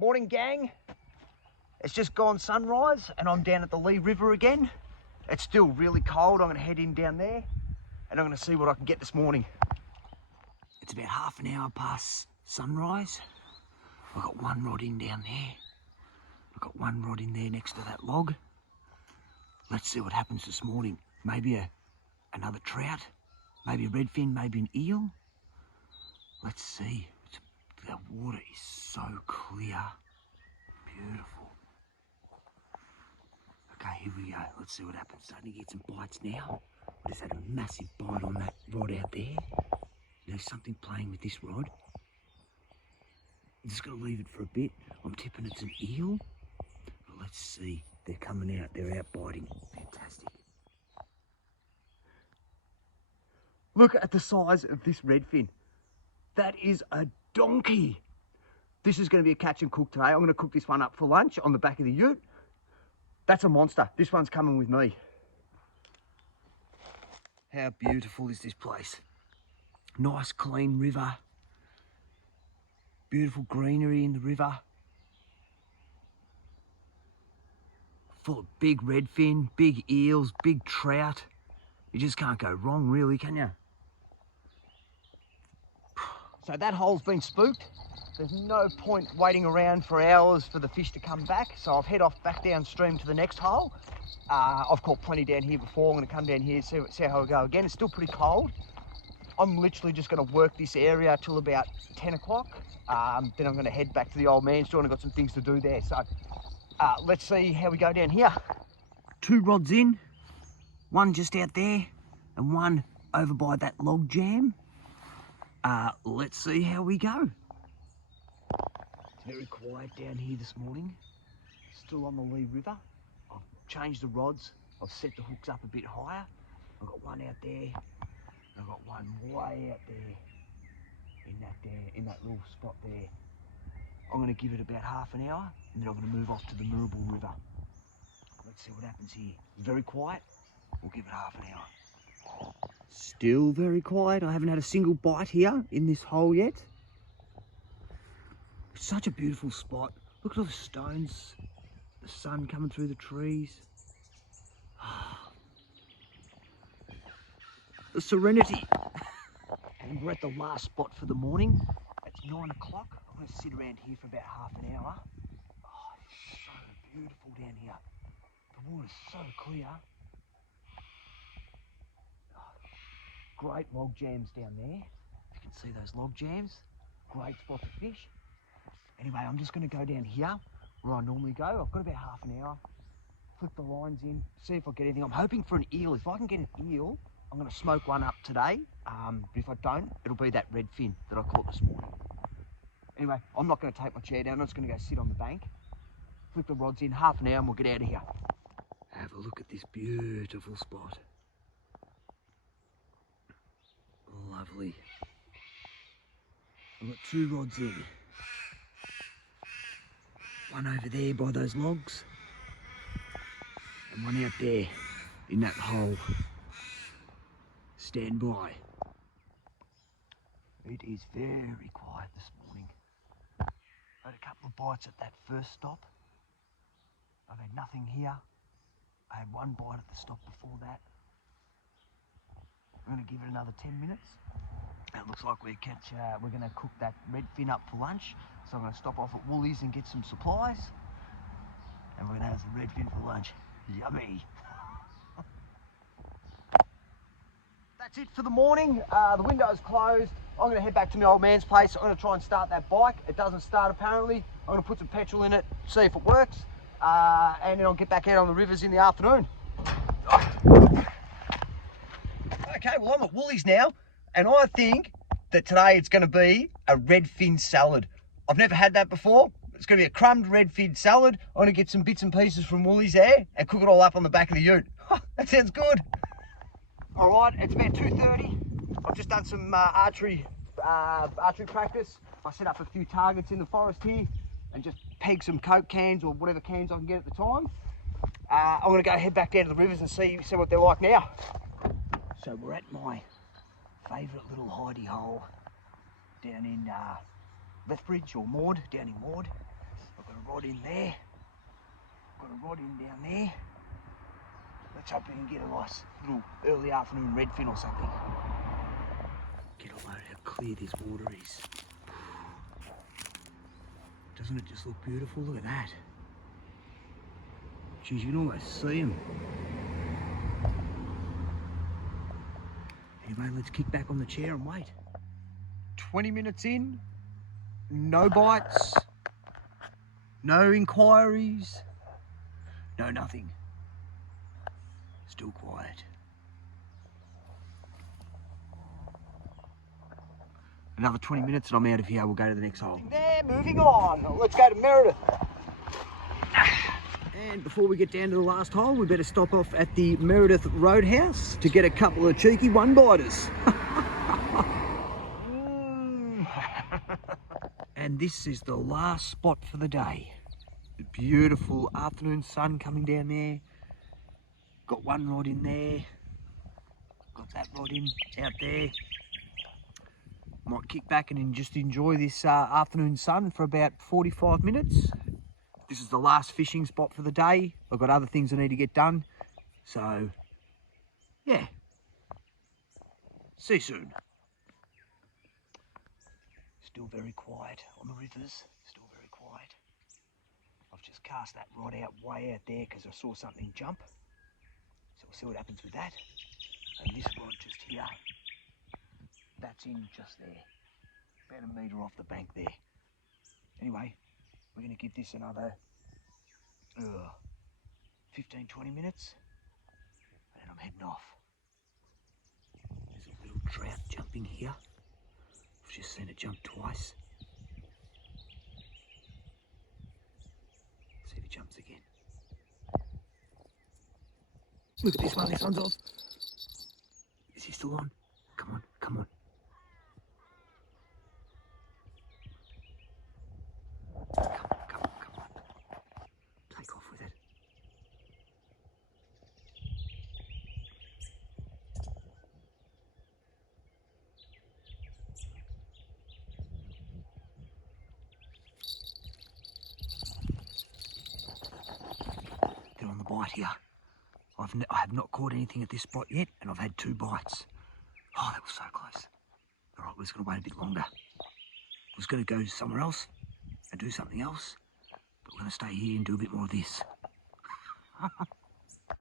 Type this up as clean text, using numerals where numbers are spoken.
Morning, gang. It's just gone sunrise and I'm down at the Lee River again. It's still really cold. I'm going to head in down there and I'm going to see what I can get this morning. It's about half an hour past sunrise. I've got one rod in down there. I've got one rod in there next to that log. Let's see what happens this morning. Maybe another trout, maybe a redfin, maybe an eel. Let's see. The water is so clear. Beautiful. Okay, here we go. Let's see what happens. Starting to get some bites now. I just had a massive bite on that rod out there. There's something playing with this rod. I'm just going to leave it for a bit. I'm tipping it's an eel. But let's see. They're coming out. They're out biting. Fantastic. Look at the size of this redfin. That is a donkey. This is going to be a catch and cook today. I'm going to cook this one up for lunch on the back of the ute. That's a monster. This one's coming with me. How beautiful is this place? Nice clean river. Beautiful greenery in the river. Full of big redfin, big eels, big trout. You just can't go wrong really, can you? So that hole's been spooked. There's no point waiting around for hours for the fish to come back. So I've head off back downstream to the next hole. I've caught plenty down here before. I'm going to come down here, see how I go again. It's still pretty cold. I'm literally just going to work this area till about 10 o'clock. Then I'm going to head back to the old man's joint. I've got some things to do there. So let's see how we go down here. 2 rods in, one just out there and one over by that log jam. Let's see how we go. It's very quiet down here this morning. Still on the Lee River. I've changed the rods. I've set the hooks up a bit higher. I've got one out there. I've got one way out there. In that little spot there. I'm going to give it about half an hour and then I'm going to move off to the Mirabel River. Let's see what happens here. Very quiet. We'll give it half an hour. Still very quiet. I haven't had a single bite here in this hole yet. It's such a beautiful spot. Look at all the stones, the sun coming through the trees. The serenity. And we're at the last spot for the morning. It's 9 o'clock. I'm going to sit around here for about half an hour. Oh, it's so beautiful down here. The water's so clear. Great log jams down there. You can see those log jams. Great spot to fish. Anyway, I'm just going to go down here where I normally go. I've got about half an hour. Flip the lines in, see if I get anything. I'm hoping for an eel. If I can get an eel, I'm going to smoke one up today. But if I don't, it'll be that redfin that I caught this morning. Anyway, I'm not going to take my chair down. I'm just going to go sit on the bank. Flip the rods in, half an hour and we'll get out of here. Have a look at this beautiful spot. Lovely. I've got 2 rods in. One over there by those logs. And one out there in that hole. Stand by. It is very quiet this morning. I had a couple of bites at that first stop. I've had nothing here. I had one bite at the stop before that. I'm going to give it another 10 minutes. It looks like we're going to cook that redfin up for lunch. So I'm going to stop off at Woolies and get some supplies. And we're going to have some redfin for lunch. Yummy. That's it for the morning. The window's closed. I'm going to head back to my old man's place. I'm going to try and start that bike. It doesn't start apparently. I'm going to put some petrol in it, see if it works. And then I'll get back out on the rivers in the afternoon. Okay, well I'm at Woolies now, and I think that today it's going to be a redfin salad. I've never had that before. It's going to be a crumbed redfin salad. I'm going to get some bits and pieces from Woolies there and cook it all up on the back of the ute. That sounds good. All right, it's about 2:30. I've just done some archery practice. I set up a few targets in the forest here and just pegged some Coke cans or whatever cans I can get at the time. I'm going to go head back down to the rivers and see what they're like now. So we're at my favourite little hidey hole down in Lethbridge or Maud, down in Maud. rod in there. Got a rod in down there. Let's hope we can get a nice little early afternoon redfin or something. Get a load how clear this water is. Doesn't it just look beautiful? Look at that. Geez, you can almost see them. Anyway, let's kick back on the chair and wait. 20 minutes in, no bites, no inquiries, no nothing. Still quiet. Another 20 minutes and I'm out of here. We'll go to the next hole. There, moving on. Let's go to Meredith. And before we get down to the last hole, we better stop off at the Meredith Roadhouse to get a couple of cheeky one-biters. And this is the last spot for the day. The beautiful afternoon sun coming down there. Got one rod in there. Got that rod in out there. Might kick back and just enjoy this afternoon sun for about 45 minutes. This is the last fishing spot for the day. I've got other things I need to get done. So, yeah. See you soon. Still very quiet on the rivers. Still very quiet. I've just cast that rod out way out there because I saw something jump. So we'll see what happens with that. And this rod just here, that's in just there. About a metre off the bank there. Anyway, we're going to give this another 15-20 minutes and then I'm heading off. There's a little trout jumping here. I've just seen it jump twice. See if it jumps again. Look at this one, this one's off. Is he still on? Come on, come on. Come on. Take off with it. They're on the bite here. I have not caught anything at this spot yet, and I've had 2 bites. Oh, that was so close. All right, we're just going to wait a bit longer. I was going to go somewhere else and do something else, but we're going to stay here and do a bit more of this.